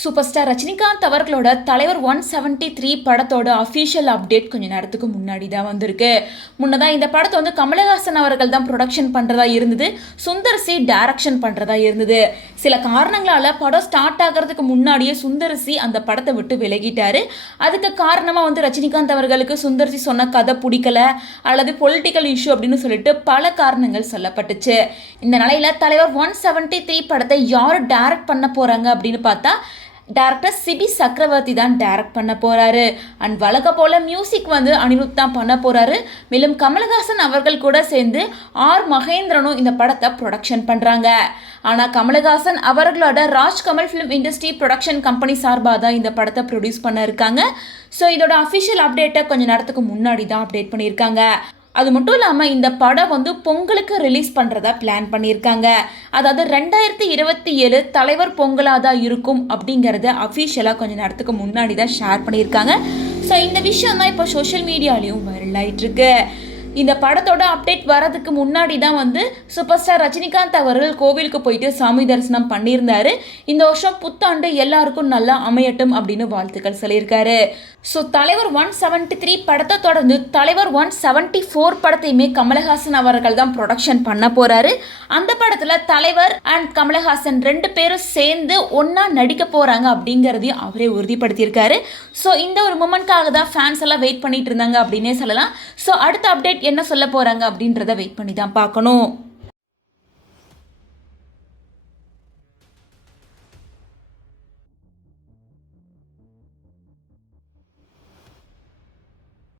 Super star Rajinikanth அவர்களோட தலைவர் 173 படத்தோட அஃபீஷியல் அப்டேட் கொஞ்ச நேரத்துக்கு முன்னாடி தான் வந்திருக்கு. முன்னதான் இந்த படத்தை வந்து கமலஹாசன் அவர்கள் தான் ப்ரொடக்ஷன் பண்ணுறதா இருந்தது, சுந்தர் சி டைரக்ஷன் பண்ணுறதா இருந்தது. சில காரணங்களால் படம் ஸ்டார்ட் ஆகிறதுக்கு முன்னாடியே சுந்தர் சி அந்த படத்தை விட்டு விலகிட்டாரு. அதுக்கு காரணமாக வந்து ரஜினிகாந்த் அவர்களுக்கு சுந்தர் சி சொன்ன கதை பிடிக்கல அல்லது பொலிட்டிக்கல் இஷ்யூ அப்படின்னு சொல்லிட்டு பல காரணங்கள் சொல்லப்பட்டுச்சு. இந்த நிலையில் தலைவர் 173 படத்தை யார் டைரக்ட் பண்ண போகிறாங்க அப்படின்னு பார்த்தா டைரக்டர் சிபி சக்கரவர்த்தி தான் டைரக்ட் பண்ண போறாரு. அண்ட் வழக்க போல மியூசிக் வந்து அனிருத் தான் பண்ண போறாரு. மேலும் கமலஹாசன் அவர்கள் கூட சேர்ந்து மகேந்திரனும் இந்த படத்தை ப்ரொடக்ஷன் பண்றாங்க. ஆனா கமலஹாசன் அவர்களோட Rajkamal film industry production company சார்பாக தான் இந்த படத்தை ப்ரொடியூஸ் பண்ண இருக்காங்க. ஸோ இதோட அஃபிஷியல் அப்டேட்டை கொஞ்ச நேரத்துக்கு முன்னாடி தான் அப்டேட் பண்ணியிருக்காங்க. அது மட்டும் இல்லாமல் இந்த படம் வந்து பொங்கலுக்கு ரிலீஸ் பண்ணுறதா பிளான் பண்ணியிருக்காங்க. அதாவது 2027 தலைவர் பொங்கலாக தான் இருக்கும் அப்படிங்கிறத அஃபீஷியலாக கொஞ்சம் நேரத்துக்கு முன்னாடி தான் ஷேர் பண்ணியிருக்காங்க. ஸோ இந்த விஷயம் தான் இப்போ சோஷியல் மீடியாலையும் வைரல் ஆகிட்டுருக்கு. இந்த படத்தோட அப்டேட் வரதுக்கு முன்னாடி தான் வந்து சூப்பர் ஸ்டார் ரஜினிகாந்த் அவர்கள் கோவிலுக்கு போயிட்டு சாமி தரிசனம் பண்ணியிருந்தாரு. இந்த வருஷம் புத்தாண்டு எல்லாருக்கும் நல்லா அமையட்டும் அப்படின்னு வாழ்த்துக்கள் சொல்லியிருக்காரு. ஸோ தலைவர் 173 படத்தை தொடர்ந்து தலைவர் 174 படத்தையுமே கமலஹாசன் அவர்கள் தான் ப்ரொடக்ஷன் பண்ண போறாரு. அந்த படத்தில் தலைவர் அண்ட் கமலஹாசன் 2 பேரும் சேர்ந்து ஒன்னா நடிக்க போறாங்க அப்படிங்கிறதையும் அவரே உறுதிப்படுத்தியிருக்காரு. ஸோ இந்த ஒரு மூமெண்ட்காக தான் ஃபேன்ஸ் எல்லாம் வெயிட் பண்ணிட்டு இருந்தாங்க அப்படின்னே சொல்லலாம். ஸோ அடுத்த அப்டேட் என்ன சொல்ல போறாங்க அப்படின்றத வெயிட் பண்ணி தான் பார்க்கணும்.